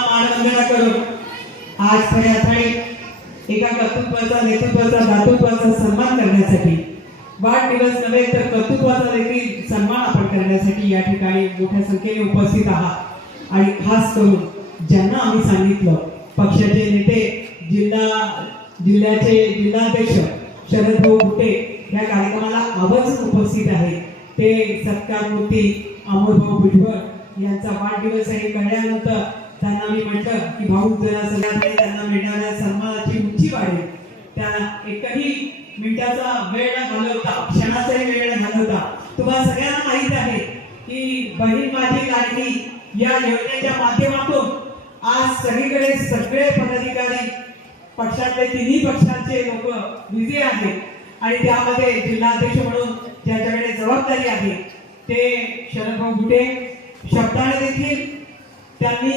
मानवंदना करून आज खऱ्या अर्थाने एका कर्तृत्वाचा नेतृत्वाचा दातृत्वाचा सन्मान करण्यासाठी वाढदिवस नव्हे तर कर्तृत्वाचा देखील सन्मान आपण करण्यासाठी या ठिकाणी मोठ्या संख्येने उपस्थित आहात. आणि खास करून ज्यांना आम्ही सांगितलं पक्षाचे नेते जिल्हा जिल्ह्याचे जिल्हाध्यक्ष शरद भाऊ कुटे या कार्यक्रमाला आवर्जून उपस्थित आहेत. ते सत्कारमूर्ती अमोलभाऊ भुजबळ यांचा वाढदिवस आहे कळल्यानंतर त्यांना मी म्हटलं की भाऊ जरा त्यांना मिळणाऱ्या सन्मानाची उंची वाढेल. त्या एकही मिनिटाचा वेळ न घालवता क्षणाचाही वेळ न घालवता तुम्हाला सगळ्यांना माहीत आहे की बहीण माझी लाडकी या योजनेच्या माध्यमातून आज सगळीकडे सगळे पदाधिकारी पक्षातले तिन्ही पक्षांचे लोक बिझी आहेत. आणि त्यामध्ये जिल्हाध्यक्ष म्हणून ज्याच्याकडे जबाबदारी आहे ते शरदभाऊ गुटे शब्दाने देखील त्यांनी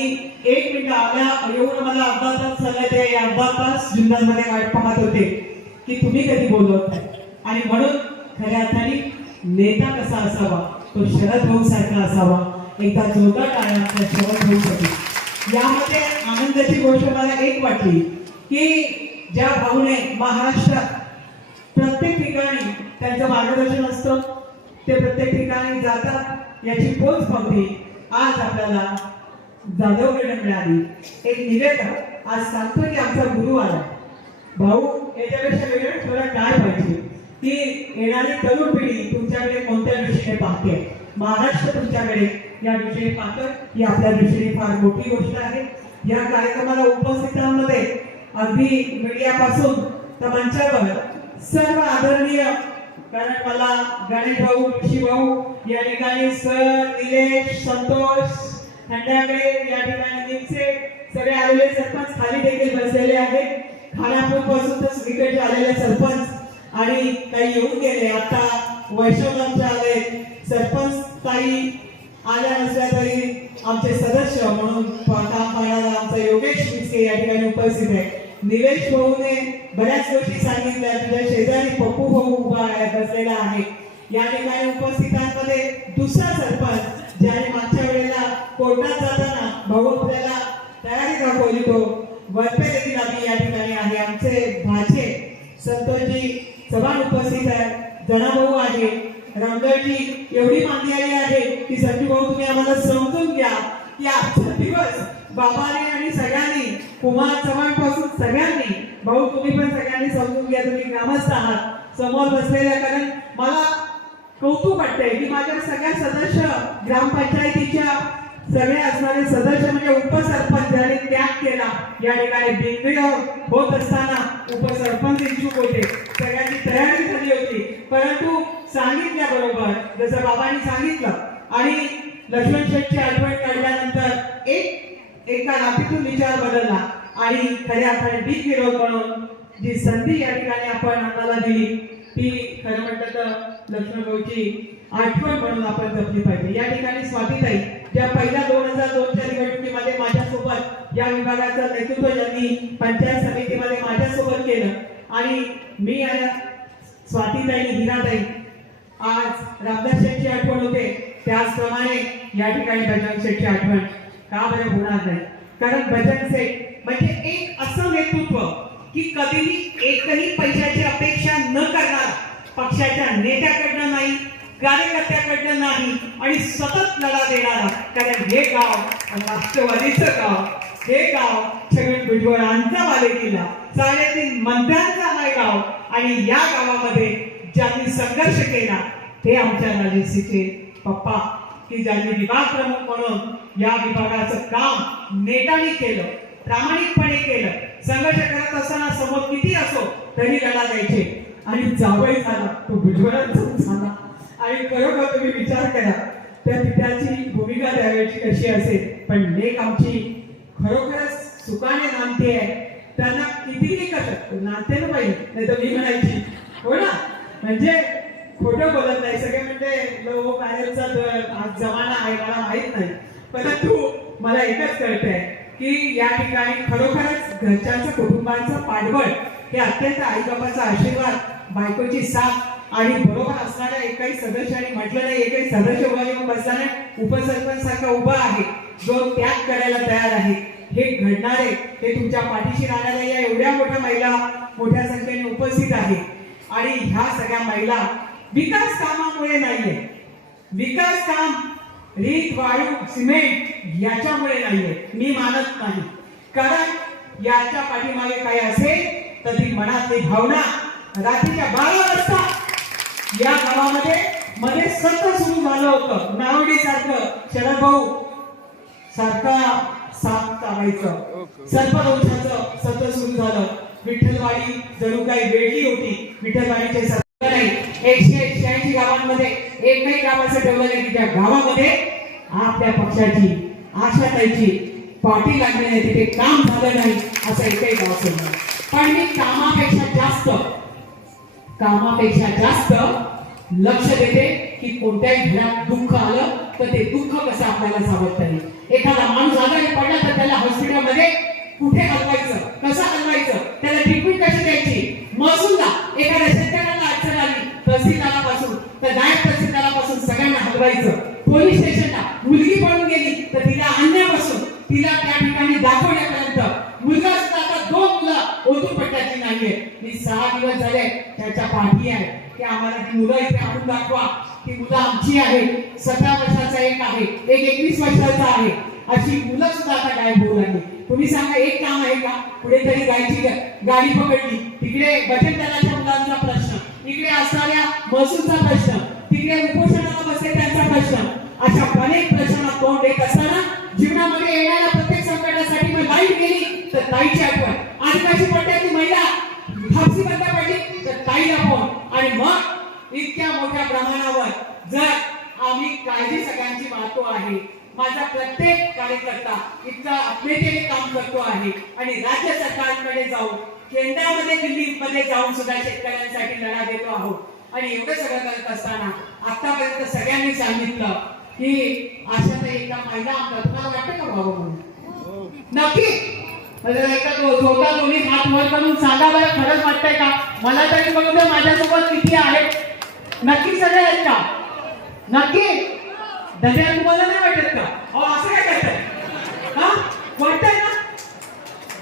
एक मिनिट आल्या येऊन मला अर्धा तास झाला ते. अर्धा तास जिल्ह्यांमध्ये वाट पाहत होते की तुम्ही कधी बोलवत नाही. आणि म्हणून खऱ्या अर्थाने नेता कसा असावा? तो शरद भाऊ सारखा असावा. एकदा जोरदार टाळ्या शरद शरद भाऊसाठी यामध्ये आनंदाची गोष्ट मला एक वाटली की ज्या भाऊने महाराष्ट्रात प्रत्येक ठिकाणी त्यांचं मार्गदर्शन असतं ते प्रत्येक ठिकाणी जातात याची पोच पावती आज आपल्याला जाधवकडे मिळाली एक निवेदक आज सांगतो की आमचा गुरु आला. भाऊ याच्यापेक्षा वेगळं थोडं काय पाहिजे? की येणारी तरुण पिढी तुमच्याकडे कोणत्या दृष्टीने पाहते? महाराष्ट्र तुमच्याकडे या दृष्टीने पाहतं ही आपल्या दृष्टीने फार मोठी गोष्ट आहे. या कार्यक्रमाला उपस्थितांमध्ये अगदी मीडियापासून तर मंचावर सर्व आदरणीय कारण मला गणेश भाऊ ऋषी भाऊ या ठिकाणी सर निलेश संतोष खंडागळे या ठिकाणी सगळे आलेले सरपंच खाली देखील बसलेले आहेत. खानापूरपासून तर सगळीकडे आलेले सरपंच. आणि काही येऊन गेले. आता वैष्णवांच्या पोटात जाताना भाऊ आपल्याला तयारी दाखवली तो. वरपे देखील आम्ही या ठिकाणी आहे. आमचे भाचे संतोषजी चव्हाण उपस्थित आहे जनाभाऊ आहे. रंगळजी एवढी मांदियारी आहे की संजू भाऊ तुम्ही आम्हाला समजून घ्या की आजचा दिवस बाबाने आणि सगळ्यांनी कुमार चव्हाणपासून सगळ्यांनी भाऊ तुम्ही पण सगळ्यांनी समजून घ्या. तुम्ही ग्रामस्थ आहात. समोर बसलेल्या कारण मला कौतुक वाटतंय की माझ्या सगळ्या सदस्य ग्रामपंचायतीच्या सगळे असणारे सदस्य म्हणजे उपसरपंच ज्यांनी त्याग केला. या ठिकाणी बिनविड होत असताना उपसरपंच इच्छुक होते सगळ्यांची तयारी झाली होती. परंतु सांगितल्याबरोबर जसं बाबांनी सांगितलं आणि लक्ष्मण शेठची आठवण काढल्यानंतर एक एका नातीतून विचार बदलला. आणि खऱ्या अर्थाने बिग विरोध म्हणून जी संधी या ठिकाणी आपण हाताला दिली ती खरं म्हटलं तर लक्ष्मणभाऊची आठवण म्हणून आपण जपली पाहिजे. या ठिकाणी स्वातीताई ज्या पहिल्या दोन हजार दोनच्या निवडणुकीमध्ये माझ्यासोबत या विभागाचं नेतृत्व ज्यांनी पंचायत समितीमध्ये माझ्यासोबत केलं. आणि मी स्वातीताई हिराताई आज रामदास शेठची आठवण होते. त्याचप्रमाणे या ठिकाणी बजरंग शेठची आठवण. का बरं होणार नाही? कारण बजरंग शेठ म्हणजे एक असं नेतृत्व की कधीही एकही पैशाची अपेक्षा न करणार पक्षाच्या नेत्याकडनं नाही कार्यकर्त्याकडनं नाही आणि सतत लढा देणारा कारण हे गाव राष्ट्रवादीचं गाव हे गाव छगन भुजबळांचा बालेकिल्ला साडेतीन मंत्र्यांचा हा गाव आणि या गावामध्ये ज्यांनी संघर्ष केला ते आमच्या राजेसीचे पप्पा की ज्यांनी विभाग प्रमुख म्हणून या विभागाचं काम नेटाने केलं प्रामाणिकपणे केलं. संघर्ष करत असताना समोर किती असो तरी लढा द्यायचे. आणि जावई झाला तो भुजबळांचा झाला. आणि खरोखर तुम्ही विचार करा. त्या पित्याची भूमिका त्यावेळेची कशी असेल? पण लेख आमची खरोखरच सुखाने नांदते आहे. त्यांना कितीही कसं नाते ना पाहिजे नाही तर मी म्हणायची. हो ना? म्हणजे खोटं बोलत नाही. सगळे म्हणजे लोक बाहेरचा जमाना आहे मला माहीत नाही. परंतु मला एकच कळतंय की या ठिकाणी खरोखरच घरच्यांचं कुटुंबांचं पाठबळ हे अत्यंत आई बाबाचा आशीर्वाद बायकोची साथ आणि बरोबर असणाऱ्या एकही सदस्याने म्हटलं नाही एकही सदस्य उभा येऊन बसला नाही उपसरपंच सारखा उभा आहे. जो त्याग करायला तयार आहे. हे घडणारे हे तुमच्या पाठीशी राहणाऱ्या या एवढ्या मोठ्या महिला मोठ्या संख्येने उपस्थित आहे. आणि ह्या सगळ्या महिला विकास कामामुळे नाहीये. विकास काम रीत वायू सिमेंट याच्यामुळे नाहीये. मी मानत नाही. कारण याच्या पाठीमागे काय असेल तर ती मनातली भावना रात्रीच्या बारा वाजता या गावामध्ये मध्ये सत्र सुरू झालं होतं. नारोडी सारखं. शरद भाऊ सारखा साप चालायचं सर्पदंशाचं सत्र सुरू झालं. विठ्ठलवाडी जणू काही वेगळी होती. विठ्ठलवाडीचे सत्र नाही. एकशे शहाऐंशी गावांमध्ये एकही गाव ठेवलं नाही. की त्या गावामध्ये आपल्या पक्षाची आशाताईची पाठी लागली नाही. तिथे काम झालं नाही. असं एकही गाव सोडलं पण मी कामापेक्षा जास्त कामापेक्षा जास्त लक्ष देते की कोणत्याही घरात दुःख आलं तर ते दुःख कसं आपल्याला सावरता येईल. एखादा माणूस आजारी पडला तर त्याला हॉस्पिटलमध्ये कुठे हलवायचं? पाठी आहे. की आम्हाला ती मुलं इथे आणून दाखवा. ती मुलं आमची आहे. सतरा वर्षाचा एक आहे. एक एकवीस वर्षाचा आहे. अशी मुलं सुद्धा आता गायब होऊ लागली. तुम्ही सांगा एक काम आहे का? पुढे तरी गायची गाडी पकडली. तिकडे बचत दलाच्या मुलांचा प्रश्न. इकडे असणाऱ्या महसूलचा प्रश्न. तिकडे उपोषणाला बसले त्यांचा प्रश्न. अशा अनेक प्रश्नांना तोंड देत असताना जीवनामध्ये येणाऱ्या प्रत्येक संकटासाठी मग लाइट गेली तर ताईची आठवण. आदिवासी प्रमाणावर जर आम्ही काळजी सगळ्यांची वाहतो आहे माझा प्रत्येक कार्यकर्ता इतका आत्मीयतेने काम करतो आहे आणि राज्य सरकारकडे जाऊन केंद्रामध्ये दिल्लीमध्ये जाऊन सुद्धा शेतकऱ्यांसाठी लढा देतो आहोत. आणि एवढं सगळं करत असताना आतापर्यंत सगळ्यांनी सांगितलं की अशा तर एका महिला आमदार तुम्हाला वाटतं का भाऊ म्हणून? नक्की. म्हणजे अरे दोन्ही हात वर करून सांगा बरं खरंच वाटतंय का? मला तरी बघू माझ्यासोबत किती आहे. नक्की सगळे आहेत का? नक्की? दर्या तुम्हाला नाही वाटत का? अहो असं काय करताय? हा? वाटतंय ना?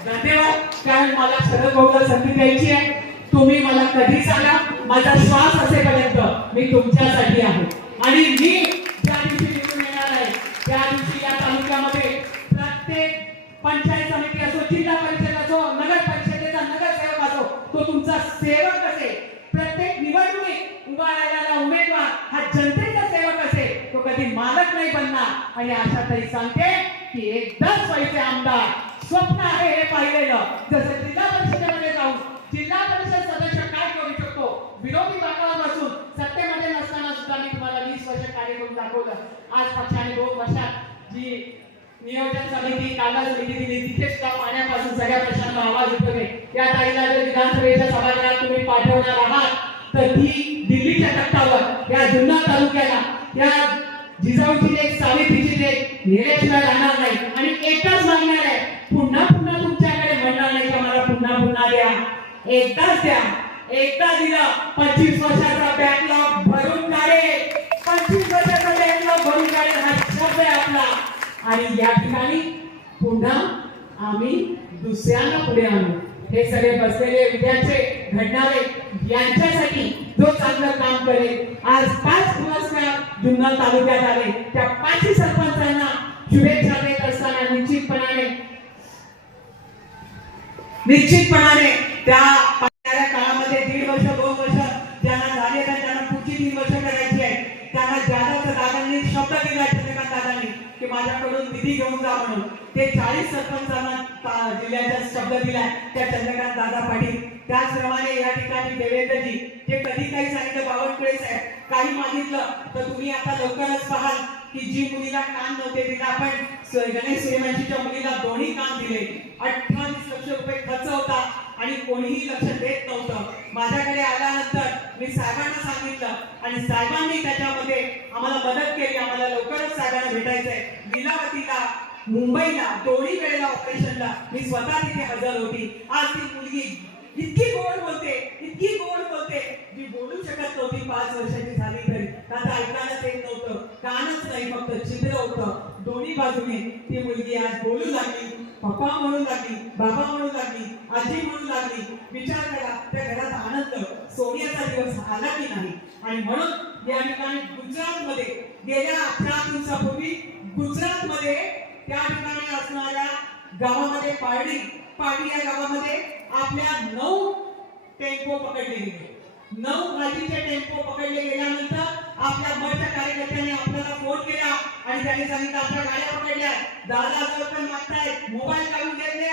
धन्यवाद. कारण मला शरद भाऊला संधी द्यायची आहे. तुम्ही मला कधी सांगा? माझा श्वास असेपर्यंत मी तुमच्यासाठी आहे. आणि मी ज्या दिवशी निवडून येणार आहे त्या दिवशी या तालुक्यामध्ये प्रत्येक पंचायत समिती असो जिल्हा परिषद आणि अशा तरी सांगते की एकदाच व्हायचे आमदार स्वप्न आहे हे पाहिलेलं. जसं जिल्हा परिषदेमध्ये जाऊन जिल्हा परिषद सदस्य काय करू शकतो? विरोधी बाकावर बसून सत्तेमध्ये नसताना सुद्धा मी तुम्हाला वीस वर्ष कार्य करून दाखवलं. आज पक्षाने दोन वर्षात जी नियोजन समिती कालवा समिती दिली तिथे सुद्धा पाण्यापासून सगळ्या प्रश्नांना आवाज येतो या ताईला जर विधानसभेच्या सभागृहात तुम्ही पाठवणार आहात तर ती दिल्लीच्या तख्तावर या जुन्नर तालुक्याला या जिजाऊची लेख सावित्रीची लेख निलेशला राहणार नाही. आणि एकटाच मागणार आहे. पुन्हा पुन्हा तुमच्याकडे म्हणणार नाही का मला पुन्हा पुन्हा द्या. एकदाच द्या. एकदा दिला. पंचवीस वर्षाचा बॅकलॉग भरून काढेल पंचवीस वर्षाचा बॅकलॉग भरून काढेल हा शब्द आहे आपला. आणि या ठिकाणी पुन्हा आम्ही दुसऱ्यांना पुढे आणू. हे सगळे बसलेले उद्याचे घडणारे यांच्यासाठी जो चांगलं काम करेल. आज पाच पुरस्कार जुन्नर तालुक्यात आले. त्या पाचही सरपंचांना शुभेच्छा देत असताना निश्चितपणाने निश्चितपणाने त्या काळामध्ये दीड वर्ष दोन वर्ष ज्यांना झाले तर त्यांना पुढची तीन वर्ष करायची आहे त्यांना ज्यादा दादांनी शब्द दिला चंद्रकांत दादांनी की माझ्याकडून निधी घेऊन जा म्हणून. ते चाळीस सरपंच मूल्याचा शब्द दिला त्या चंद्रकांत दादा पाटील. त्याचप्रमाणे या ठिकाणी देवेंद्रजी. जे कधी काही सांगितलं बावनकुळे साहेब. काही मागितलं तर तुम्ही आता लवकरच पाहाल की जी मुलीला काम नव्हते तिला आपण गणेश सूर्यवंशीच्या मुलीला दोन्ही काम दिले. अठ्ठावीस लक्ष रुपये खर्च होता आणि कोणीही लक्ष देत नव्हतं. माझ्याकडे आल्यानंतर मी साहेबांना सांगितलं आणि साहेबांनी त्याच्यामध्ये आम्हाला मदत केली. आम्हाला लवकरच साहेबांना भेटायचंय. लिलावतीला मुंबईला दोन्ही वेळेला ऑपरेशनला मी स्वतः तिथे हजर होती. आज ती मुलगी इतकी गोड बोलते इतकी गोड बोलते. जी बोलू शकत नव्हती पाच वर्षाची झाली तरी. आता ऐकायलाच येत नव्हतं कानच नाही फक्त छिद्र होतं. दोन्ही बाजूने ती मुलगी आज बोलू लागली. पप्पा म्हणून लागली बाबा म्हणून लागली आजी म्हणून लागली. विचार करा त्या घरात आनंद सोन्याचा दिवस आला की नाही? आणि म्हणून या ठिकाणी गुजरात मध्ये गेल्या अठरा दिवसापूर्वी गुजरात मध्ये त्या ठिकाणी असणाऱ्या गावामध्ये पाळली पाळली या गावामध्ये आपल्या नऊ टेम्पो पकडले गेले. नऊ भाजीचे टेम्पो पकडले गेल्यानंतर आपल्या मठच्या कार्यकर्त्यांनी आपल्याला फोन केला आणि त्यांनी सांगितलं आपल्या गाड्या पकडल्या. दादा दहा मागतायत. मोबाईल काढून घेतले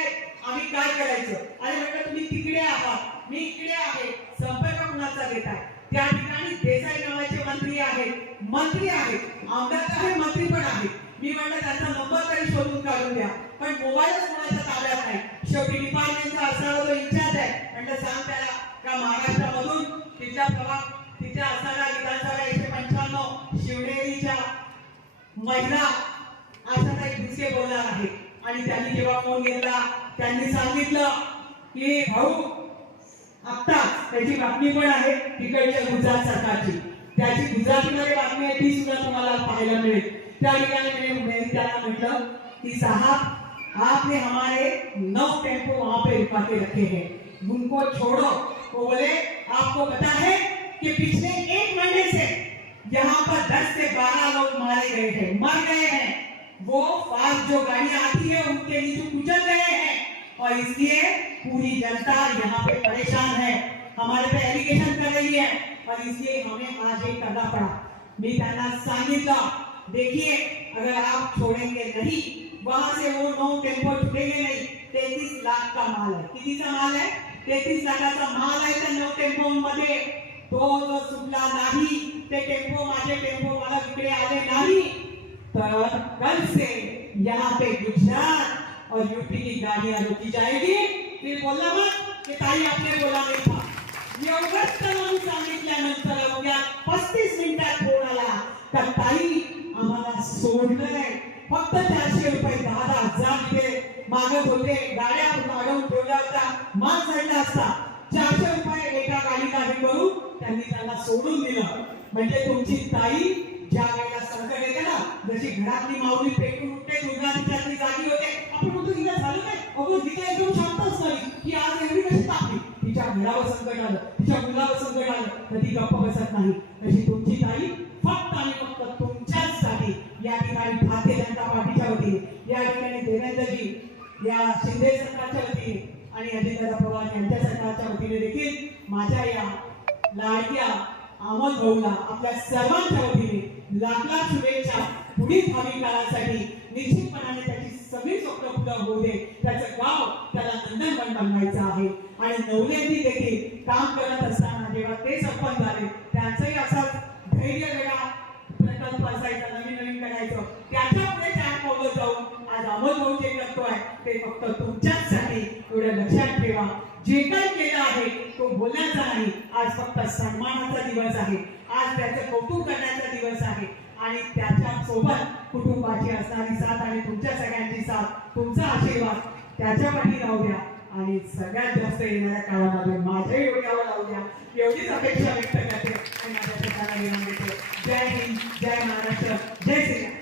आम्ही काय करायचं? आणि म्हटलं तुम्ही तिकडे आहात मी इकडे आहे. संपर्क कुणाचा घेताय त्या ठिकाणी देसाई नावाचे मंत्री आहेत. मंत्री आहेत. आमदार आहे मंत्री पण आहेत. त्यांचा नंबर तरी शोधून काढून द्या. पण मोबाईलच कोणाच्या ताब्यात नाही. शेवटी डिपार्टमेंटचा असणारा जो इन्चार्ज आहे. म्हणजे सांग त्याला का महाराष्ट्रामधून तिथल्या प्रभाग तिथे असणाऱ्या विधानसभा एकशे पंच्याण्णव शिवनेरीच्या महिला असा आशाताई दुसरे बोलणार आहे आणि त्यांनी जेव्हा फोन घेतला त्यांनी सांगितलं की भाऊ आत्ता त्याची बातमी पण आहे तिकडच्या गुजरात सरकारची. त्याची गुजरातीमध्ये त्या ठिकाणी मैंने मैं त्याला म्हटलं साहब, आपने हमारे नौ टेंपो वहाँ पे रुका के रखे हैं। उनको छोड़ो। वो बोले, आपको पता है कि पिछले एक महीने से यहाँ पर 10 से 12 लोग मारे गए हैं, मर गए हैं। वो फास्ट जो गाड़ियाँ आती है, उनके नीचे कुचल गए हैं। और इसलिए पूरी जनता यहाँ पे परेशान है। हमारे पे एलिगेशन कर रही है। और इसलिए हमें आज ये करना पड़ा। मी त्यांना सांगितलं देखिए, अगर आप छोड़ेंगे नहीं, वहाँ से वो नौ टेंपो छुटेंगे नहीं, तैतीस लाख का माल है। कितीचा माल आहे तेहतीस लाखाचा माल आहे त्या नऊ टेंपो मध्ये। तो जो सुटला नाही, ते टेंपो माझे टेंपो मला इकडे आले नाही। तर कल से यहाँ पे गुजरात और यूपी की गाड़ियाँ रोकी जाएगी। फिर बोलला मग की ताई आपने बोला नाही था। एवढंच म्हणून सांगितल्यानंतर उद्या पस्तीस मिनिटात फ़ोन आला तर ताई आम्हाला सोडलंय. फक्त चारशे रुपये दहा दहा हजार दिले मागत होते. गाड्या मागवून ठेवल्या होत्या. माल चढला असता. चारशे रुपये एका गाडीला हे करून त्यांनी त्यांना सोडून दिलं. म्हणजे तुमची ताई ज्या वेळेला संकट येते ना जशी घरातली माऊली पेटून उठते दुर्गाची जागी होते. आपण म्हणतो हिला झालं नाही अगो हिला एकदम शांत असणारी की आज एवढी कशी तापली? तिच्या घरावर संकट आलं. तिच्या मुलावर संकट आलं. तर ती गप्प बसत नाही. तशी या ठिकाणी देवेंद्रजी या शिंदे सरकारच्या वतीने आणि अजितदादा पवार यांच्या सरकारच्या वतीने देखील माझ्या या लाडक्या अमोल भाऊला आपल्या सर्वांच्या वतीने लाख लाख शुभेच्छा पुढील भावी काळासाठी. निश्चितपणाने त्याची सगळी स्वप्न पुढं होऊ दे. त्याचं गाव त्याला नंदनवन बनवायचं आहे. आणि नवलेंनी देखील काम करत असताना जेव्हा ते संपन्न झाले त्यांचंही असाच धैर्य वेगळा प्रकल्प असायचा नवीन नवीन करायचं. त्याच्या जाऊन आज करतोय ते फक्त तुमच्याच साठी एवढं लक्षात ठेवा. जे काही केलं आहे तो बोलण्याचा नाही. आज फक्त सन्मानाचा दिवस आहे. आज त्याचं कौतुक करण्याचा दिवस आहे. आणि त्याच्या सोबत कुटुंबाची असणारी साथ आणि तुमच्या सगळ्यांची साथ तुमचा आशीर्वाद त्याच्या पाठी राहू द्या. आणि सगळ्यात जास्त येणाऱ्या काळामध्ये माझ्या योग्यावर राहू द्या. एवढीच अपेक्षा व्यक्त करते. आणि माझ्या स्वतःला जय हिंद जय महाराष्ट्र जय श्रीराम.